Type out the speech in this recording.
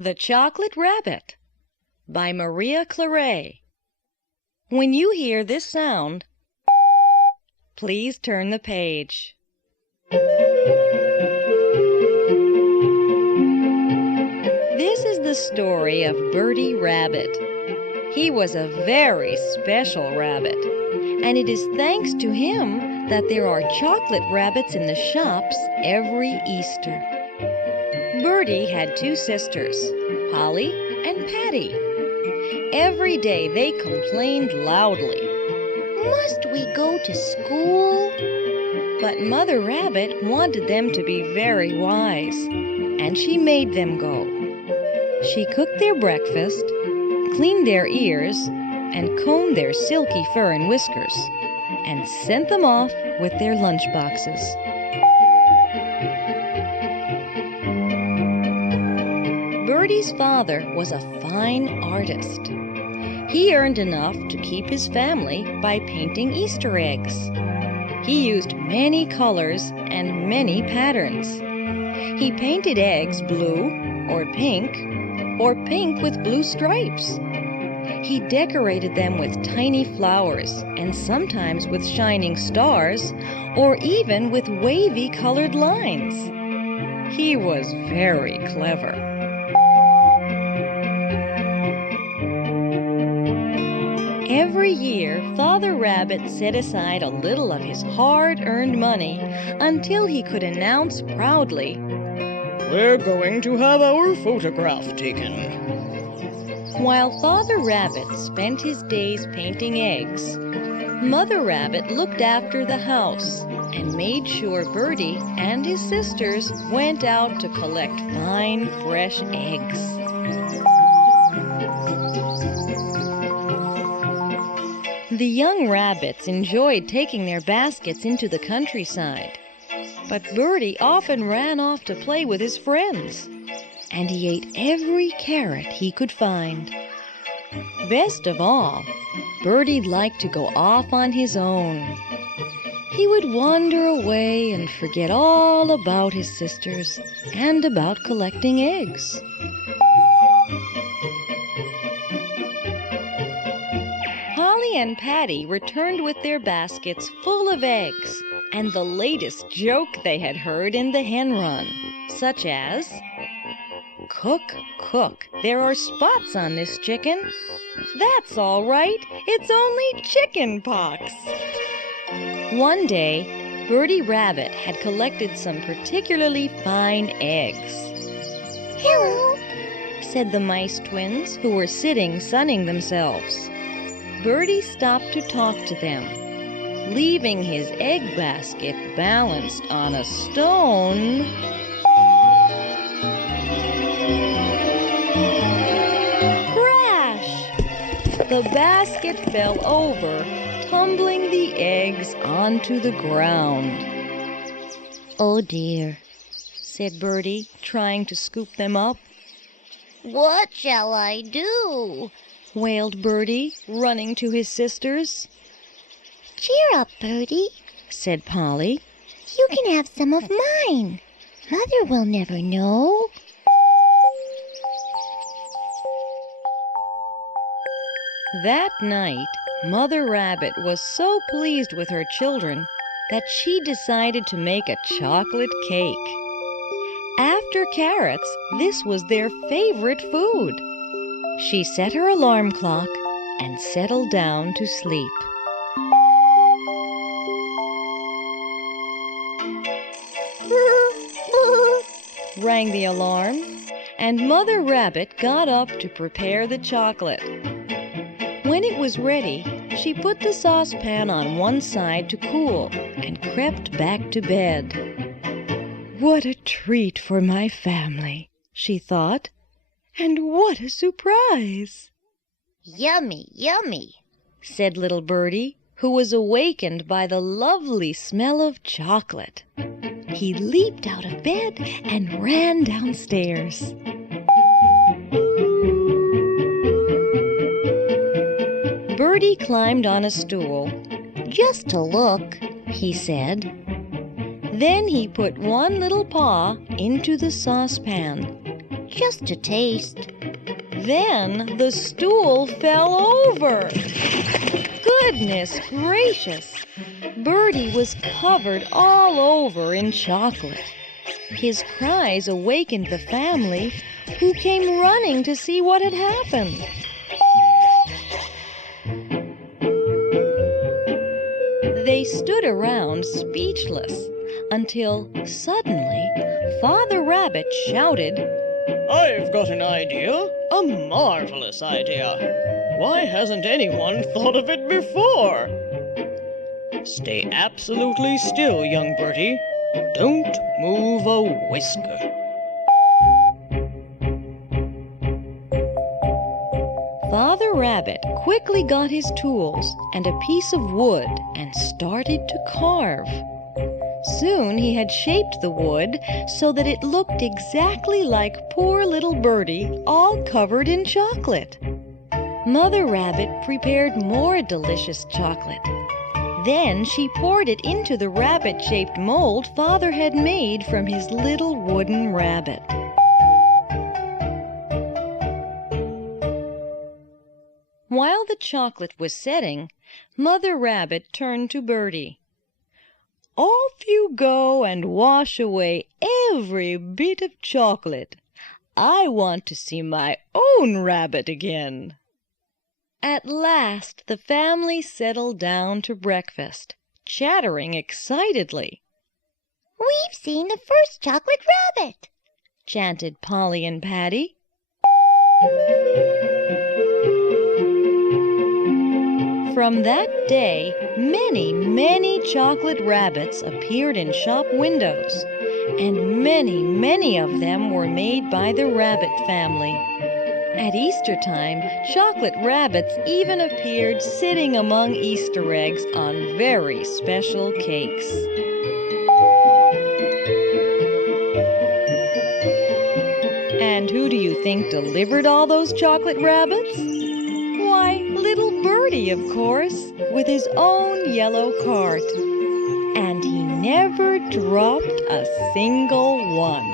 The Chocolate Rabbit by Maria Claret. When you hear this sound, please turn the page. This is the story of Bertie Rabbit. He was a very special rabbit, and it is thanks to him that there are chocolate rabbits in the shops every Easter. Bertie had two sisters, Polly and Patty. Every day they complained loudly. "Must we go to school?" But Mother Rabbit wanted them to be very wise, and she made them go. She cooked their breakfast, cleaned their ears, and combed their silky fur and whiskers, and sent them off with their lunch boxes. Bertie's father was a fine artist. He earned enough to keep his family by painting Easter eggs. He used many colors and many patterns. He painted eggs blue or pink with blue stripes. He decorated them with tiny flowers and sometimes with shining stars or even with wavy colored lines. He was very clever. Every year, Father Rabbit set aside a little of his hard-earned money until he could announce proudly, "We're going to have our photograph taken." While Father Rabbit spent his days painting eggs, Mother Rabbit looked after the house and made sure Bertie and his sisters went out to collect fine, fresh eggs. The young rabbits enjoyed taking their baskets into the countryside, but Bertie often ran off to play with his friends, and he ate every carrot he could find. Best of all, Bertie liked to go off on his own. He would wander away and forget all about his sisters and about collecting eggs. Polly and Patty returned with their baskets full of eggs and the latest joke they had heard in the hen run, such as, "Cook, cook, there are spots on this chicken. That's all right, it's only chicken pox." One day, Bertie Rabbit had collected some particularly fine eggs. "Hello," said the mice twins who were sitting sunning themselves. Bertie stopped to talk to them, leaving his egg basket balanced on a stone. Crash! The basket fell over, tumbling the eggs onto the ground. "Oh dear," said Bertie, trying to scoop them up. "What shall I do?" wailed Bertie, running to his sisters. "Cheer up, Bertie," said Polly. "You can have some of mine. Mother will never know." That night, Mother Rabbit was so pleased with her children that she decided to make a chocolate cake. After carrots, this was their favorite food. She set her alarm clock and settled down to sleep. Rang the alarm, and Mother Rabbit got up to prepare the chocolate. When it was ready, she put the saucepan on one side to cool and crept back to bed. "What a treat for my family," she thought. "And what a surprise!" "Yummy, yummy," said little Bertie, who was awakened by the lovely smell of chocolate. He leaped out of bed and ran downstairs. Bertie climbed on a stool. "Just to look," he said. Then he put one little paw into the saucepan. just to taste. Then the stool fell over. Goodness gracious! Bertie was covered all over in chocolate. His cries awakened the family, who came running to see what had happened. They stood around speechless until suddenly Father Rabbit shouted, "I've got an idea, a marvelous idea. Why hasn't anyone thought of it before?" "Stay absolutely still, young Bertie. Don't move a whisker." Father Rabbit quickly got his tools and a piece of wood and started to carve. Soon he had shaped the wood so that it looked exactly like poor little Bertie, all covered in chocolate. Mother Rabbit prepared more delicious chocolate. Then she poured it into the rabbit-shaped mold Father had made from his little wooden rabbit. While the chocolate was setting, Mother Rabbit turned to Bertie. "Off you go and wash away every bit of chocolate. I want to see my own rabbit again." At last the family settled down to breakfast, chattering excitedly. We've seen the first chocolate rabbit, chanted Polly and Patty. From that day, many, many chocolate rabbits appeared in shop windows, and many, many of them were made by the rabbit family. At Easter time, chocolate rabbits even appeared sitting among Easter eggs on very special cakes. And who do you think delivered all those chocolate rabbits? Why, little Bertie, of course, with his own yellow cart. And he never dropped a single one.